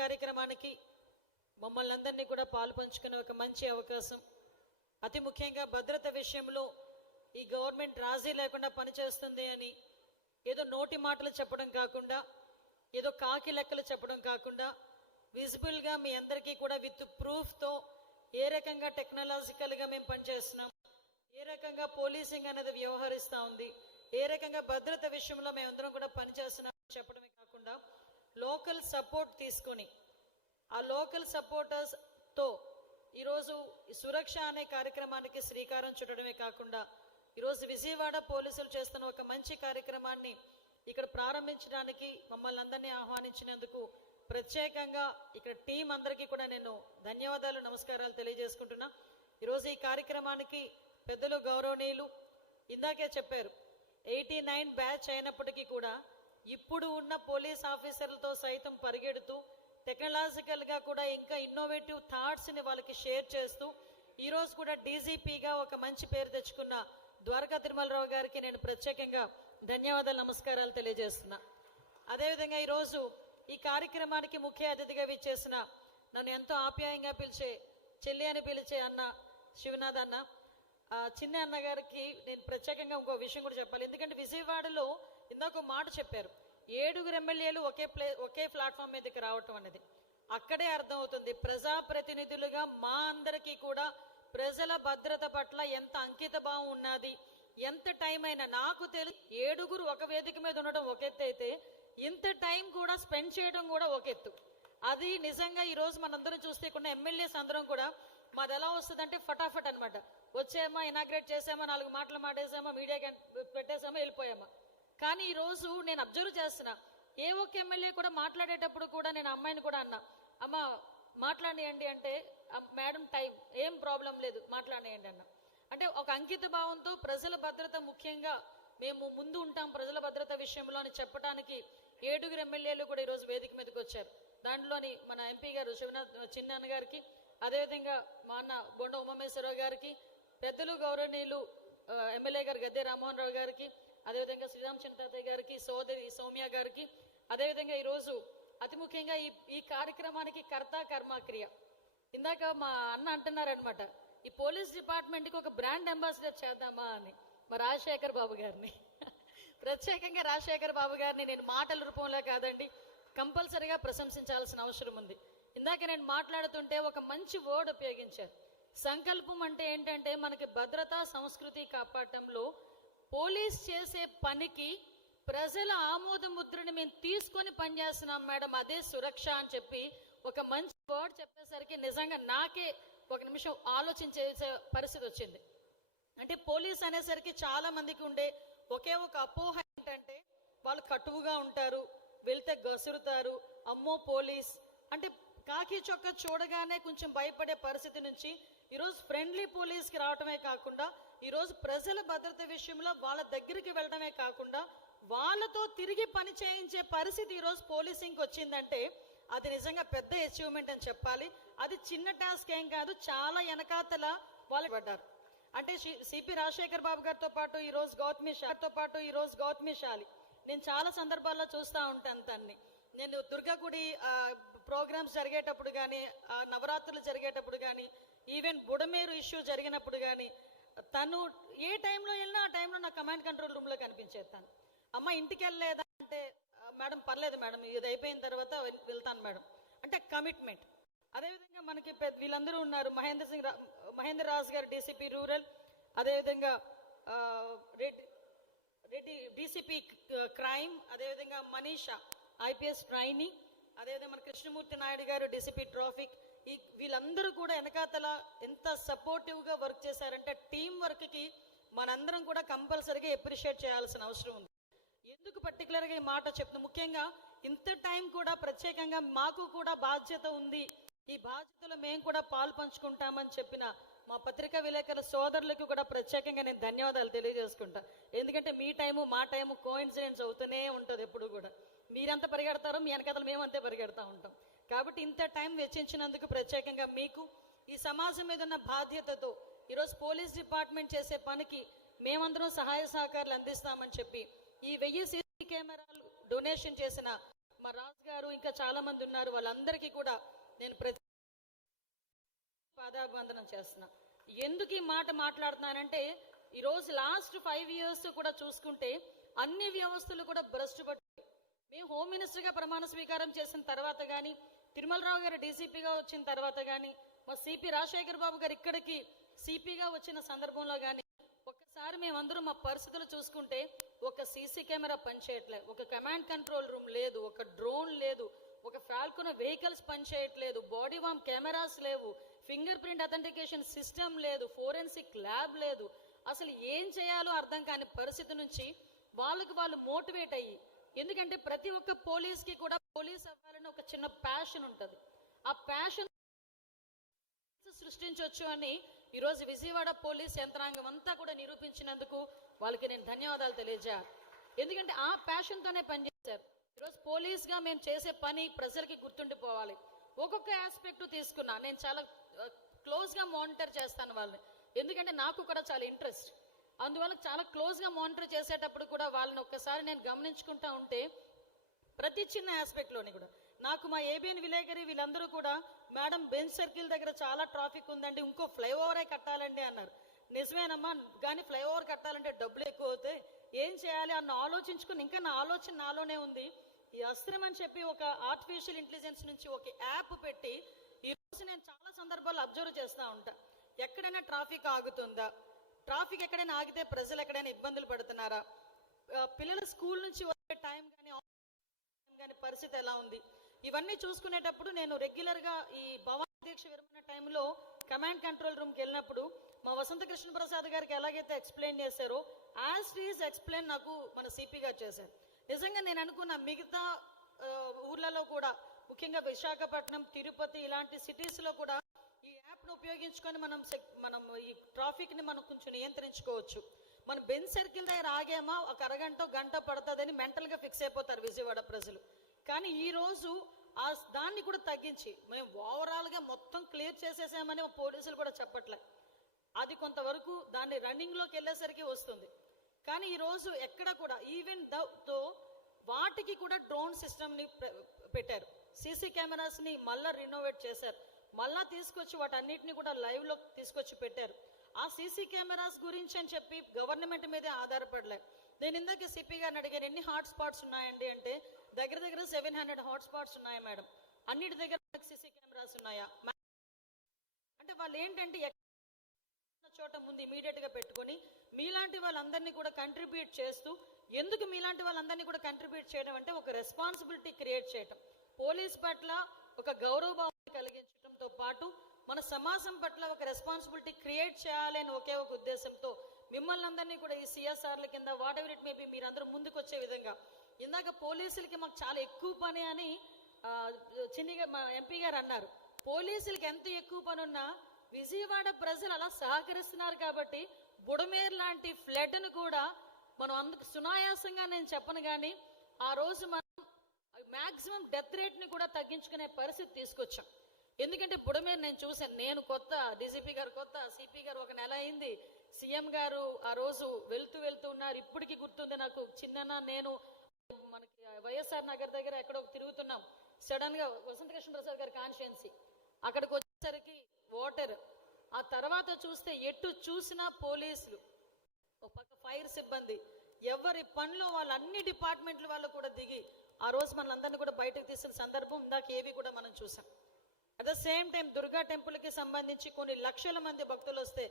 కార్యక్రమానికి మమ్మల్ని అందరినీ కూడా పాలు పంచుకునే ఒక మంచి అవకాశం. అతి ముఖ్యంగా భద్రత విషయంలో ఈ గవర్నమెంట్ రాజీ లేకుండా పనిచేస్తుంది అని ఏదో నోటి మాటలు చెప్పడం కాకుండా, ఏదో కాకి లెక్కలు చెప్పడం కాకుండా, విజిబుల్గా మీ అందరికీ కూడా విత్ ప్రూఫ్తో ఏ రకంగా టెక్నాలజికల్గా మేము పనిచేస్తున్నాం, ఏ రకంగా పోలీసింగ్ అనేది వ్యవహరిస్తూ ఉంది, ఏ రకంగా భద్రత విషయంలో మేమందరం కూడా పనిచేస్తున్నాం చెప్పడమే కాకుండా లోకల్ సపోర్ట్ తీసుకొని ఆ లోకల్ సపోర్టర్స్తో ఈరోజు సురక్ష అనే కార్యక్రమానికి శ్రీకారం చుట్టడమే కాకుండా ఈరోజు విజయవాడ పోలీసులు చేస్తున్న ఒక మంచి కార్యక్రమాన్ని ఇక్కడ ప్రారంభించడానికి మమ్మల్ని అందరినీ ఆహ్వానించినందుకు ప్రత్యేకంగా ఇక్కడ టీం అందరికీ కూడా నేను ధన్యవాదాలు, నమస్కారాలు తెలియజేసుకుంటున్నా. ఈరోజు ఈ కార్యక్రమానికి పెద్దలు గౌరవనీయులు ఇందాకే చెప్పారు, 89 బ్యాచ్ అయినప్పటికీ కూడా ఇప్పుడు ఉన్న పోలీస్ ఆఫీసర్లతో సైతం పరిగెడుతూ టెక్నాలజికల్గా కూడా ఇంకా ఇన్నోవేటివ్ థాట్స్ని వాళ్ళకి షేర్ చేస్తూ ఈరోజు కూడా డీజీపీగా ఒక మంచి పేరు తెచ్చుకున్న ద్వారకా తిరుమలరావు గారికి నేను ప్రత్యేకంగా ధన్యవాదాలు, నమస్కారాలు తెలియజేస్తున్నా. అదేవిధంగా ఈరోజు ఈ కార్యక్రమానికి ముఖ్య అతిథిగా విచ్చేసిన నన్ను ఎంతో ఆప్యాయంగా పిలిచే, చెల్లి అని పిలిచే అన్న శివనాథ్ అన్న, చిన్న అన్న గారికి నేను ప్రత్యేకంగా ఇంకో విషయం కూడా చెప్పాలి. ఎందుకంటే విజయవాడలో ఇందాక ఒక మాట చెప్పారు, 7 ఎమ్మెల్యేలు ఒకే ప్లాట్ఫామ్ మీదకి రావటం అనేది అక్కడే అర్థమవుతుంది ప్రజాప్రతినిధులుగా మా అందరికీ కూడా ప్రజల భద్రత పట్ల ఎంత అంకిత భావం ఉన్నది. ఎంత టైం అయినా నాకు తెలిసి 7 ఒక వేదిక మీద ఉండడం ఒక ఎత్తు అయితే ఇంత టైం కూడా స్పెండ్ చేయడం కూడా ఒక ఎత్తు. అది నిజంగా ఈరోజు మనందరం చూస్తే కొన్ని ఎమ్మెల్యేస్ అందరం కూడా మాది ఎలా వస్తుందంటే ఫటాఫట్ అనమాట, వచ్చామా, ఇనాగ్రేట్ చేసామా, 4 మాటలు మాటేసామా, మీడియాకి పెట్టేసామా, వెళ్ళిపోయామా. కానీ ఈరోజు నేను అబ్జర్వ్ చేస్తున్నా, ఏ ఒక్క ఎమ్మెల్యే కూడా మాట్లాడేటప్పుడు కూడా నేను అమ్మాయిని కూడా అన్నా, అమ్మ మాట్లాడేయండి అంటే మేడం టైం ఏం ప్రాబ్లం లేదు మాట్లాడేయండి అన్న. అంటే ఒక అంకిత భావంతో ప్రజల భద్రత ముఖ్యంగా మేము ముందు ఉంటాం ప్రజల భద్రత విషయంలో అని చెప్పడానికి 7 ఎమ్మెల్యేలు కూడా ఈరోజు వేదిక మీదకి వచ్చారు. దాంట్లోని మన ఎంపీ గారు శివనాథ్ చిన్నాన్న గారికి, అదేవిధంగా మా అన్న బొండ ఉమామేశ్వరరావు గారికి, పెద్దలు గౌరవనీయులు ఎమ్మెల్యే గారు గద్దె రామ్మోహన్ రావు గారికి, అదేవిధంగా శ్రీరామ్ చింతాతయ్య గారికి, సోదరి సౌమ్య గారికి, అదేవిధంగా ఈరోజు అతి ముఖ్యంగా ఈ కార్యక్రమానికి కర్త కర్మ క్రియ. ఇందాక మా అన్న అంటున్నారనమాట, ఈ పోలీస్ డిపార్ట్మెంట్కి ఒక బ్రాండ్ అంబాసిడర్ చేద్దామా అని, మా రాజశేఖర్ బాబు గారిని ప్రత్యేకంగా రాజశేఖర్ బాబు గారిని నేను మాటల రూపంలో కాదండి కంపల్సరీగా ప్రశంసించాల్సిన అవసరం ఉంది. ఇందాక నేను మాట్లాడుతుంటే ఒక మంచి వర్డ్ ఉపయోగించారు, సంకల్పం అంటే ఏంటంటే మనకి భద్రతా సంస్కృతి కాపాడటంలో పోలీస్ చేసే పనికి ప్రజల ఆమోద ముద్రని మేము తీసుకొని పనిచేస్తున్నాం మేడం, అదే సురక్ష అని చెప్పి ఒక మంచి వర్డ్ చెప్పేసరికి నిజంగా నాకే ఒక నిమిషం ఆలోచించే పరిస్థితి వచ్చింది. అంటే పోలీస్ అనేసరికి చాలా మందికి ఉండే ఒకే ఒక అపోహ ఏంటంటే వాళ్ళు కటువుగా ఉంటారు, వెళ్తే గసురుతారు, అమ్మో పోలీస్ అంటే కాకి చొక్క చూడగానే కొంచెం భయపడే పరిస్థితి నుంచి ఈరోజు ఫ్రెండ్లీ పోలీస్కి రావటమే కాకుండా ఈరోజు ప్రజల భద్రత విషయంలో వాళ్ళ దగ్గరికి వెళ్ళడమే కాకుండా వాళ్ళతో తిరిగి పని చేయించే పరిస్థితి ఈరోజు పోలీసింగ్కి వచ్చిందంటే అది నిజంగా పెద్ద అచీవ్మెంట్ అని చెప్పాలి. అది చిన్న టాస్క్ ఏం కాదు, చాలా వెనకాతల వాళ్ళు పడ్డారు. అంటే సిపి రాజశేఖర్ బాబు గారితో పాటు ఈరోజు గౌతమి శాలి నేను చాలా సందర్భాల్లో చూస్తూ ఉంటాను తన్ని. నేను దుర్గాగుడి ప్రోగ్రామ్స్ జరిగేటప్పుడు కానీ, నవరాత్రులు జరిగేటప్పుడు కానీ, ఈవెన్ బుడమేరు ఇష్యూ జరిగినప్పుడు కానీ తను ఏ టైంలో వెళ్ళినా ఆ టైంలో నా కమాండ్ కంట్రోల్ రూమ్లో కనిపించేది. తను అమ్మ ఇంటికి వెళ్ళలేదా అంటే మేడం పర్లేదు మేడం ఇది అయిపోయిన తర్వాత వెళ్తాను మేడం అంటే కమిట్మెంట్. అదేవిధంగా మనకి వీళ్ళందరూ ఉన్నారు, మహేంద్ర రాజు గారు డీసీపీ రూరల్, అదేవిధంగా రెడ్డి డీసీపీ క్రైమ్, అదేవిధంగా మనీషా ఐపీఎస్ ట్రైనింగ్, అదేవిధంగా మన కృష్ణమూర్తి నాయుడు గారు డీసీపీ ట్రాఫిక్. వీళ్ళందరూ కూడా వెనకాతల ఎంత సపోర్టివ్గా వర్క్ చేశారంటే టీం వర్క్కి మనందరం కూడా కంపల్సరీగా అప్రిషియేట్ చేయాల్సిన అవసరం ఉంది. ఎందుకు పర్టికులర్గా ఈ మాట చెప్తున్నా, ముఖ్యంగా ఇంత టైం కూడా ప్రత్యేకంగా మాకు కూడా బాధ్యత ఉంది, ఈ బాధ్యతలో మేము కూడా పాలు పంచుకుంటామని చెప్పిన మా పత్రికా విలేకరుల సోదరులకు కూడా ప్రత్యేకంగా నేను ధన్యవాదాలు తెలియజేసుకుంటా. ఎందుకంటే మీ టైము మా టైము కోఇన్సిడెన్స్ అవుతూనే ఉంటుంది ఎప్పుడు కూడా. మీరంతా పరిగెడతారో మీ వెనకాతలు మేమంతే పరిగెడతా ఉంటాం. కాబట్టి ఇంత టైం వెచ్చించినందుకు ప్రత్యేకంగా మీకు ఈ సమాజం మీద ఉన్న బాధ్యతతో ఈరోజు పోలీస్ డిపార్ట్మెంట్ చేసే పనికి మేమందరం సహాయ సహకారాలు అందిస్తామని చెప్పి ఈ 1000 సీసీ కెమెరాలు డొనేషన్ చేసిన మా రాజు గారు ఇంకా చాలా మంది ఉన్నారు, వాళ్ళందరికీ కూడా నేను ప్రతి పాదాభివందనం చేస్తున్నా. ఎందుకు ఈ మాట మాట్లాడుతున్నానంటే, ఈరోజు లాస్ట్ 5 years కూడా చూసుకుంటే అన్ని వ్యవస్థలు కూడా భ్రష్టు పట్టాయి. మేము హోమ్ మినిస్టర్గా ప్రమాణ స్వీకారం చేసిన తర్వాత కానీ, తిరుమలరావు గారు డీసీపీగా వచ్చిన తర్వాత కానీ, మా సిపి రాజశేఖర్ బాబు గారు ఇక్కడికి సిపిగా వచ్చిన సందర్భంలో కానీ ఒక్కసారి మేమందరం మా పరిస్థితులు చూసుకుంటే ఒక సీసీ కెమెరా పనిచేయట్లే, ఒక కమాండ్ కంట్రోల్ రూమ్ లేదు, ఒక డ్రోన్ లేదు, ఒక ఫాల్కోన్ వెహికల్స్ పనిచేయట్లేదు, బాడీ వామ్ కెమెరాస్ లేవు, ఫింగర్ ప్రింట్ అథెంటికేషన్ సిస్టమ్ లేదు, ఫోరెన్సిక్ ల్యాబ్ లేదు. అసలు ఏం చేయాలో అర్థం కాని పరిస్థితి నుంచి వాళ్ళకి వాళ్ళు మోటివేట్ అయ్యి, ఎందుకంటే ప్రతి ఒక్క పోలీస్కి కూడా పోలీస్ అవ్వాలని ఒక చిన్న ప్యాషన్ ఉంటుంది. ఆ ప్యాషన్ సృష్టించవచ్చు అని ఈరోజు విజయవాడ పోలీస్ యంత్రాంగం అంతా కూడా నిరూపించినందుకు వాళ్ళకి నేను ధన్యవాదాలు తెలియజేయ. ఎందుకంటే ఆ ప్యాషన్తోనే పనిచేశారు. ఈరోజు పోలీస్గా మేము చేసే పని ప్రజలకి గుర్తుండిపోవాలి. ఒక్కొక్క ఆస్పెక్ట్ తీసుకున్నా, నేను చాలా క్లోజ్గా మానిటర్ చేస్తాను వాళ్ళని, ఎందుకంటే నాకు కూడా చాలా ఇంట్రెస్ట్. అందువల్ల చాలా క్లోజ్గా మానిటర్ చేసేటప్పుడు కూడా వాళ్ళని ఒక్కసారి నేను గమనించుకుంటా ఉంటే ప్రతి చిన్న ఆస్పెక్ట్లోని కూడా నాకు మా ఏబిఎన్ విలేకరి వీళ్ళందరూ కూడా, మేడం బెంచ్ సర్కిల్ దగ్గర చాలా ట్రాఫిక్ ఉందండి, ఇంకో ఫ్లైఓవరే కట్టాలండి అన్నారు. నిజమేనమ్మా, కానీ ఫ్లైఓవర్ కట్టాలంటే డబ్బులు ఎక్కువ అవుతాయి, ఏం చేయాలి అన్న ఆలోచించుకుని ఇంకా నా ఆలోచన నాలోనే ఉంది. ఈ అస్త్రం అని చెప్పి ఒక ఆర్టిఫిషియల్ ఇంటెలిజెన్స్ నుంచి ఒక యాప్ పెట్టి ఈరోజు నేను చాలా సందర్భాల్లో అబ్జర్వ్ చేస్తూ ఉంటా. ఎక్కడైనా ట్రాఫిక్ ఆగుతుందా, ట్రాఫిక్ ఎక్కడైనా ఆగితే ప్రజలు ఎక్కడైనా ఇబ్బందులు పడుతున్నారా, పిల్లల స్కూల్ నుంచి వచ్చే టైం కానీ పరిస్థితి ఎలా ఉంది, ఇవన్నీ చూసుకునేటప్పుడు నేను రెగ్యులర్గా ఈ భవానీ దీక్ష విరమణ టైంలో కమాండ్ కంట్రోల్ రూమ్కి వెళ్ళినప్పుడు మా వసంత కృష్ణ ప్రసాద్ గారికి ఎలాగైతే ఎక్స్ప్లెయిన్ చేశారో యాజ్ ఈజ్ ఎక్స్ప్లెయిన్ నాకు మన సిపి గారు చేశారు. నిజంగా నేను అనుకున్న మిగతా ఊర్లలో కూడా, ముఖ్యంగా విశాఖపట్నం, తిరుపతి ఇలాంటి సిటీస్లో కూడా ఈ యాప్ను ఉపయోగించుకొని మనం ఈ ట్రాఫిక్ని మనం కొంచెం నియంత్రించుకోవచ్చు. మనం బెంచ్ సర్కిల్ దగ్గర ఆగామా ఒక అరగంట గంట పడుతుందని మెంటల్గా ఫిక్స్ అయిపోతారు విజయవాడ ప్రజలు. కానీ ఈరోజు దాన్ని కూడా తగ్గించి మేము ఓవరాల్గా మొత్తం క్లియర్ చేసేసామని పోలీసులు కూడా చెప్పట్లే. అది కొంతవరకు దాన్ని రన్నింగ్లోకి వెళ్ళేసరికి వస్తుంది. కానీ ఈరోజు ఎక్కడ కూడా ఈవెన్ దో వాటికి కూడా డ్రోన్ సిస్టమ్ని పెట్టారు, సీసీ కెమెరాస్ని మళ్ళీ రినోవేట్ చేశారు, మళ్ళా తీసుకొచ్చి వాటన్నిటిని కూడా లైవ్లో తీసుకొచ్చి పెట్టారు. ఆ సీసీ కెమెరాస్ గురించి అని చెప్పి గవర్నమెంట్ మీదే ఆధారపడలే. నేను ఇందాక సిపి గారిని అడిగాను, ఎన్ని హాట్స్పాట్స్ ఉన్నాయండి అంటే దగ్గర 700 హాట్స్పాట్స్ ఉన్నాయా మేడం, అన్నిటి దగ్గర సీసీ కెమెరాస్ ఉన్నాయా అంటే వాళ్ళు ఏంటంటే చోట ముందు ఇమీడియట్గా పెట్టుకొని మీలాంటి వాళ్ళందరినీ కూడా కంట్రిబ్యూట్ చేస్తూ, ఎందుకు మీలాంటి వాళ్ళందరినీ కూడా కంట్రిబ్యూట్ చేయడం అంటే ఒక రెస్పాన్సిబిలిటీ క్రియేట్ చేయటం, పోలీస్ పట్ల ఒక గౌరవభావాన్ని కలిగించడంతో పాటు మన సమాజం పట్ల ఒక రెస్పాన్సిబిలిటీ క్రియేట్ చేయాలని ఒకే ఒక ఉద్దేశంతో మిమ్మల్ని అందరినీ కూడా ఈ సిఎస్ఆర్ల కింద వాట్ ఎవర్ ఇట్ మేబీ మీరందరూ ముందుకు వచ్చే విధంగా, ఇందాక పోలీసులకి మాకు చాలా ఎక్కువ పని అని చిన్నిగా మా ఎంపీ గారు అన్నారు. పోలీసులకి ఎంత ఎక్కువ పని ఉన్నా విజయవాడ ప్రజలు అలా సహకరిస్తున్నారు కాబట్టి బుడమేరు లాంటి ఫ్లడ్ను కూడా మనం అందుకు సునాయాసంగా నేను చెప్పను, కానీ ఆ రోజు మనం మ్యాక్సిమం డెత్ రేట్ని కూడా తగ్గించుకునే పరిస్థితి తీసుకొచ్చాం. ఎందుకంటే బుడమేరు నేను చూశాను, నేను కొత్త, డీసీపీ గారు కొత్త, సిపి గారు 1 నెల అయింది, సీఎం గారు ఆ రోజు వెళ్తూ ఉన్నారు. ఇప్పటికీ గుర్తుంది నాకు, చిన్న నేను మనకి వైఎస్ఆర్ నగర్ దగ్గర ఎక్కడో తిరుగుతున్నాం, సడన్ గా వసంత కృష్ణ ప్రసాద్ గారి కాన్స్టిట్యుయెన్సీ అక్కడికి వచ్చేసరికి వాటర్, ఆ తర్వాత చూస్తే ఎటు చూసినా పోలీసులు, ఒక పక్క ఫైర్ సిబ్బంది, ఎవరి పనిలో వాళ్ళు అన్ని డిపార్ట్మెంట్ల వాళ్ళు కూడా దిగి ఆ రోజు మనందరినీ కూడా బయటకు తీసిన సందర్భం ఇందాక ఏవి కూడా మనం చూసాం. At the same time Durga టెంపుల్కి సంబంధించి కొన్ని లక్షల మంది భక్తులు వస్తే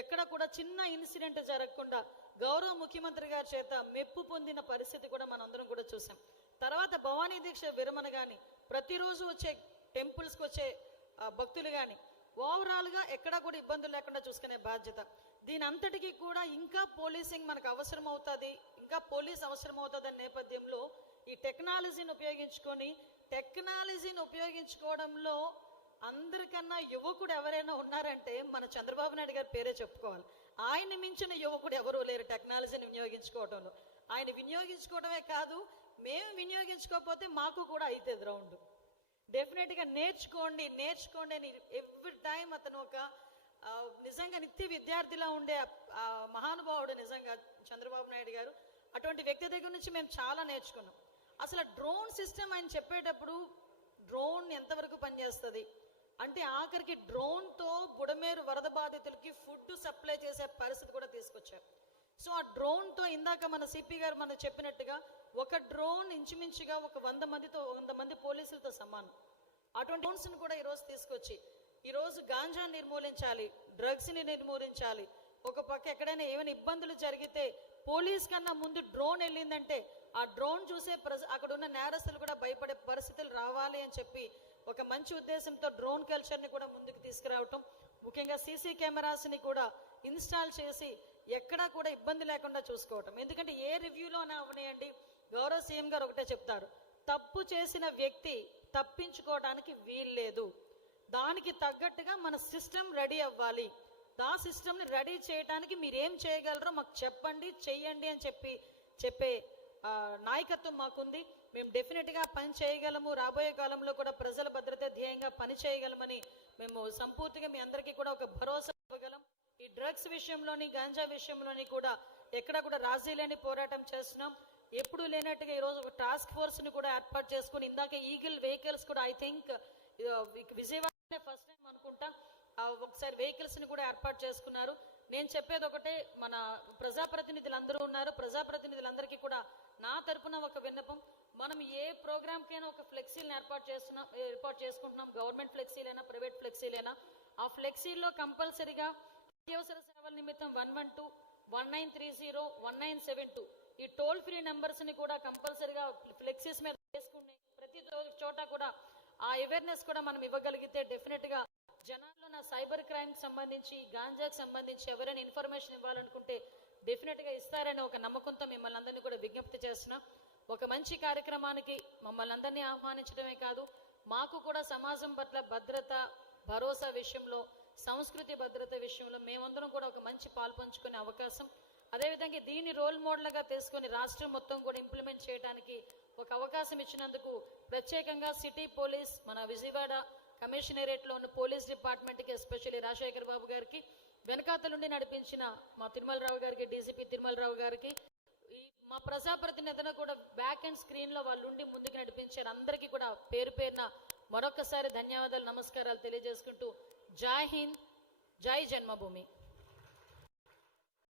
ఎక్కడ కూడా చిన్న ఇన్సిడెంట్ జరగకుండా గౌరవ ముఖ్యమంత్రి గారి చేత మెప్పు పొందిన పరిస్థితి కూడా మనందరం కూడా చూసాం. తర్వాత భవానీ దీక్ష విరమణ కానీ, ప్రతిరోజు వచ్చే టెంపుల్స్కి వచ్చే భక్తులు కానీ ఓవరాల్గా ఎక్కడా కూడా ఇబ్బందులు లేకుండా చూసుకునే బాధ్యత. దీని అంతటికీ కూడా ఇంకా పోలీసింగ్ మనకు అవసరం అవుతుంది, ఇంకా పోలీస్ అవసరం అవుతుంది అనే నేపథ్యంలో ఈ టెక్నాలజీని ఉపయోగించుకోవడంలో అందరికన్నా యువకుడు ఎవరైనా ఉన్నారంటే మన చంద్రబాబు నాయుడు గారి పేరే చెప్పుకోవాలి. ఆయన మించిన యువకుడు ఎవరూ లేరు టెక్నాలజీని వినియోగించుకోవడంలో. ఆయన వినియోగించుకోవడమే కాదు, మేము వినియోగించుకోకపోతే మాకు కూడా అవుతుంది రౌండ్. డెఫినెట్గా నేర్చుకోండి అని ఎవ్రీ టైం అతను ఒక నిజంగా నిత్య విద్యార్థిలా ఉండే మహానుభావుడు నిజంగా చంద్రబాబు నాయుడు గారు. అటువంటి వ్యక్తి దగ్గర నుంచి మేము చాలా నేర్చుకున్నాం. అసలు డ్రోన్ సిస్టమ్ ఆయన చెప్పేటప్పుడు డ్రోన్ ఎంతవరకు పనిచేస్తుంది అంటే ఆఖరికి డ్రోన్తో బుడమేరు వరద బాధితులకి ఫుడ్ సప్లై చేసే పరిస్థితి కూడా తీసుకొచ్చారు. సో ఆ డ్రోన్తో ఇందాక మన సిపి గారు మనకు చెప్పినట్టుగా ఒక డ్రోన్ ఇంచుమించుగా ఒక 100 మంది పోలీసులతో సమానం. అటువంటి డ్రోన్స్ని కూడా ఈరోజు తీసుకొచ్చి ఈరోజు గాంజా నిర్మూలించాలి, డ్రగ్స్ని నిర్మూలించాలి. ఒక పక్క ఎక్కడైనా ఏమైనా ఇబ్బందులు జరిగితే పోలీస్ కన్నా ముందు డ్రోన్ వెళ్ళిందంటే ఆ డ్రోన్ చూసే అక్కడ ఉన్న నేరస్తులు కూడా భయపడే పరిస్థితులు రావాలి అని చెప్పి ఒక మంచి ఉద్దేశంతో డ్రోన్ కల్చర్ని కూడా ముందుకు తీసుకురావటం, ముఖ్యంగా సీసీ కెమెరాస్ని కూడా ఇన్స్టాల్ చేసి ఎక్కడా కూడా ఇబ్బంది లేకుండా చూసుకోవటం. ఎందుకంటే ఏ రివ్యూలోనే అవనేయండి, గౌరవ సీఎం గారు ఒకటే చెప్తారు, తప్పు చేసిన వ్యక్తి తప్పించుకోవడానికి వీల్లేదు, దానికి తగ్గట్టుగా మన సిస్టమ్ రెడీ అవ్వాలి, ఆ సిస్టమ్ని రెడీ చేయడానికి మీరేం చేయగలరో మాకు చెప్పండి, చెయ్యండి అని చెప్పే నాయకత్వం మాకుంది. మేము డెఫినెట్గా పని చేయగలము, రాబోయే కాలంలో కూడా ప్రజల భద్రత ధ్యేయంగా పని చేయగలమని మేము సంపూర్తిగా మీ అందరికీ కూడా ఒక భరోసా ఇవ్వగలం. ఈ డ్రగ్స్ విషయంలోని గాంజా విషయంలోని కూడా ఎక్కడ కూడా రాజీ లేని పోరాటం చేస్తున్నాం. ఎప్పుడు లేనట్టుగా ఈరోజు ఒక టాస్క్ ఫోర్స్ని కూడా ఏర్పాటు చేసుకుని ఇందాక ఈగిల్ వెహికల్స్ కూడా ఐ థింక్ విజయవాడనే ఫస్ట్ టైం అనుకుంటా ఒకసారి వెహికల్స్ని కూడా ఏర్పాటు చేసుకున్నారు. నేను చెప్పేది ఒకటే, మన ప్రజాప్రతినిధులు అందరూ ఉన్నారు, ప్రజాప్రతినిధులందరికీ కూడా నా తరపున ఒక విన్నపం, మనం ఏ ప్రోగ్రామ్కైనా ఒక ఫ్లెక్సీలను ఏర్పాటు చేసుకుంటున్నాం, గవర్నమెంట్ ఫ్లెక్సీలైనా ప్రైవేట్ ఫ్లెక్సీలైనా, ఆ ఫ్లెక్సీల్లో కంపల్సరీగా అత్యవసర సేవల నిమిత్తం 112, 1930, 1972 ఈ టోల్ ఫ్రీ నెంబర్స్ని కూడా కంపల్సరీగా ఫ్లెక్సీస్ మీద వేసుకుని ప్రతి చోట కూడా ఆ అవేర్నెస్ కూడా మనం ఇవ్వగలిగితే డెఫినెట్గా జనాల్లో నా సైబర్ క్రైమ్కి సంబంధించి గాంజాకి సంబంధించి ఎవరైనా ఇన్ఫర్మేషన్ ఇవ్వాలనుకుంటే డెఫినెట్గా ఇస్తారనే ఒక నమ్మకంతో మిమ్మల్ని అందరినీ కూడా విజ్ఞప్తి చేస్తున్నా. ఒక మంచి కార్యక్రమానికి మమ్మల్ని అందరినీ ఆహ్వానించడమే కాదు, మాకు కూడా సమాజం పట్ల భద్రత భరోసా విషయంలో, సంస్కృతి భద్రత విషయంలో మేమందరం కూడా ఒక మంచి పాల్పంచుకునే అవకాశం, అదేవిధంగా దీన్ని రోల్ మోడల్గా తీసుకొని రాష్ట్రం మొత్తం కూడా ఇంప్లిమెంట్ చేయడానికి ఒక అవకాశం ఇచ్చినందుకు ప్రత్యేకంగా సిటీ పోలీస్, మన విజయవాడ కమిషనరేట్లో ఉన్న పోలీస్ డిపార్ట్మెంట్కి, ఎస్పెషల్లీ రాజశేఖర్ బాబు గారికి, వెనకాతలుండి నడిపించిన మా తిరుమలరావు గారికి, డీజీపీ తిరుమలరావు గారికి, మా ప్రజాప్రతినిధులను కూడా బ్యాక్ అండ్ స్క్రీన్లో వాళ్ళు ఉండి ముందుకు నడిపించారు. అందరికీ కూడా పేరు పేరున మరొకసారి ధన్యవాదాలు, నమస్కారాలు తెలియజేసుకుంటూ జై హింద్, జై జన్మభూమి.